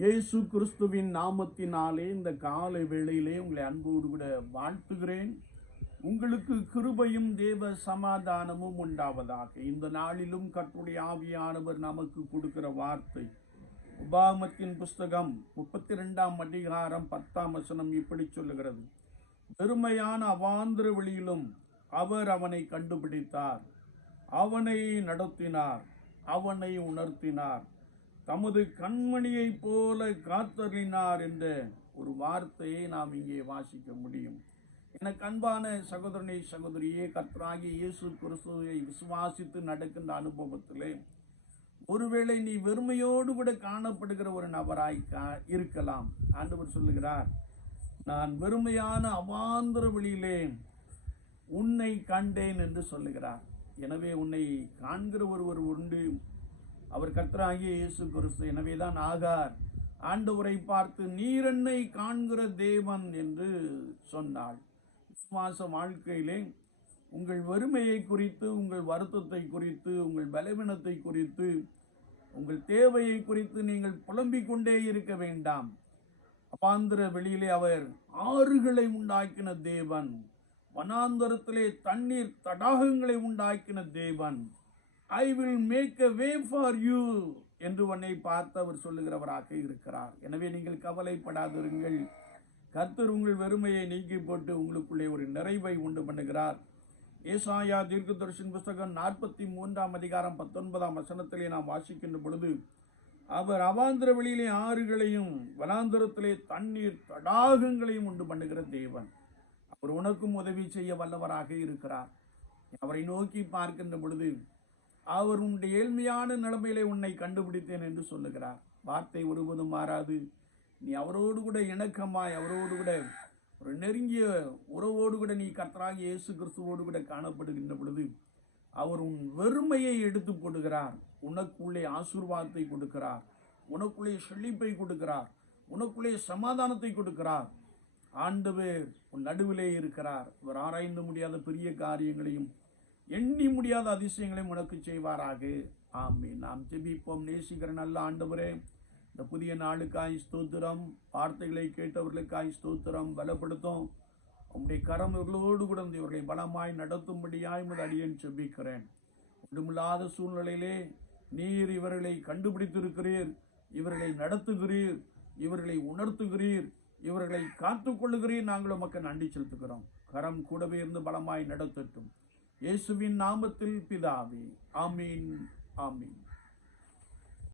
இயேசு கிறிஸ்துவின் நாமத்தினாலே இந்த காலை வேளையிலே உங்களை அன்போடு கூட வாழ்த்துகிறேன். உங்களுக்கு கிருபையும் தேவ சமாதானமும் உண்டாவதாக. இந்த நாளிலும் கர்த்தருடைய ஆவியானவர் நமக்கு கொடுக்கிற வார்த்தை உபாகமத்தின் புஸ்தகம் 32ஆம் அதிகாரம் 10ஆம் வசனம் இப்படி சொல்லுகிறது. பெருமையான அவாந்திர வெளியிலும் அவர் அவனை கண்டுபிடித்தார், அவனை நடத்தினார், அவனை உணர்த்தினார், தமது கண்மணியைப் போல காத்தறினார் என்ற ஒரு வார்த்தையை நாம் இங்கே வாசிக்க முடியும். எனக்கு அன்பான சகோதரனை சகோதரியே, கர்த்தராகிய இயேசு கிறிஸ்துவை விசுவாசித்து நடக்கின்ற அனுபவத்திலே ஒருவேளை நீ வெறுமையோடு கூட காணப்படுகிற ஒரு நபராய் இருக்கலாம். ஆண்டவர் சொல்லுகிறார், நான் வெறுமையான அவாந்தர வெளியிலே உன்னை கண்டேன் என்று சொல்லுகிறார். எனவே உன்னை காண்கிற ஒருவர் உண்டு, அவர் கர்த்தராகிய இயேசு கிறிஸ்து. எனவேதான் ஆகார் ஆண்டவரை பார்த்து நீர் என்னை காண்கிற தேவன் என்று சொன்னாள். விசுவாச வாழ்க்கையிலே உங்கள் வறுமையை குறித்து, உங்கள் வருத்தத்தை குறித்து, உங்கள் பலவீனத்தை குறித்து, உங்கள் தேவையை குறித்து நீங்கள் புலம்பிக் கொண்டே இருக்க வேண்டாம். அபாந்திர வெளியிலே அவர் ஆறுகளை உண்டாக்கின தேவன், வனாந்தரத்திலே தண்ணீர் தடாகங்களை உண்டாக்கின தேவன். I will make a way for you என்று உன்னை பார்த்து அவர் சொல்லுகிறவராக இருக்கிறார். எனவே நீங்கள் கவலைப்படாதிருங்கள். கர்த்தர் உங்கள் வெறுமையை நீக்கி போட்டு உங்களுக்குள்ளே ஒரு நிறைவை உண்டு பண்ணுகிறார். ஏசாயா தீர்க்கதரிசியின் புஸ்தகம் 43ஆம் அதிகாரம் 19ஆம் வசனத்திலே நாம் வாசிக்கின்ற பொழுது, அவர் அவாந்திர வெளியிலே ஆறுகளையும் வனாந்தரத்திலே தண்ணீர் தடாகங்களையும் உண்டு பண்ணுகிற தேவன். அவர் உனக்கும் உதவி செய்ய வல்லவராக இருக்கிறார். அவரை நோக்கி பார்க்கின்ற பொழுது அவர் உன்னுடைய ஏழ்மையான நிலைமையிலே உன்னை கண்டுபிடித்தேன் என்று சொல்லுகிறார். வார்த்தை ஒருபோதும் மாறாது. நீ அவரோடு கூட இணக்கமாய், அவரோடு கூட ஒரு நெருங்கிய உறவோடு கூட நீ கர்த்தராகிய இயேசு கிறிஸ்துவோடு கூட காணப்படுகின்ற பொழுது அவர் உன் வெறுமையை எடுத்து போடுகிறார். உனக்குள்ளே ஆசீர்வாதத்தை கொடுக்கிறார், உனக்குள்ளே செழிப்பை கொடுக்கிறார், உனக்குள்ளே சமாதானத்தை கொடுக்கிறார். ஆண்டவர் உன் நடுவிலே இருக்கிறார். இவர் ஆராய்ந்து முடியாத பெரிய காரியங்களையும் எண்ணி முடியாத அதிசயங்களையும் உனக்கு செய்வாராக. ஆமென். நாம் ஜெபிப்போம். நேசிக்கிற நல்ல ஆண்டவரே, இந்த புதிய நாளுக்காய் ஸ்தோத்திரம். வார்த்தைகளை கேட்டவர்களுக்காய் ஸ்தோத்திரம். பலப்படுத்தும் உங்களுடைய கரம் இவர்களோடு கூட இவர்களை பலமாய் நடத்தும்படியாய் அடியேன் ஜெபிக்கிறேன். ஒன்றுமில்லாத சூழ்நிலையிலே நீர் இவர்களை கண்டுபிடித்திருக்கிறீர், இவர்களை நடத்துகிறீர், இவர்களை உணர்த்துகிறீர், இவர்களை காத்துக்கொள்ளுகிறீர். நாங்கள் உமக்கு நன்றி செலுத்துகிறோம். கரம் கூடவே இருந்து பலமாய் நடத்தட்டும். இயேசுவின் நாமத்தில் பிதாவே, ஆமீன், ஆமீன்.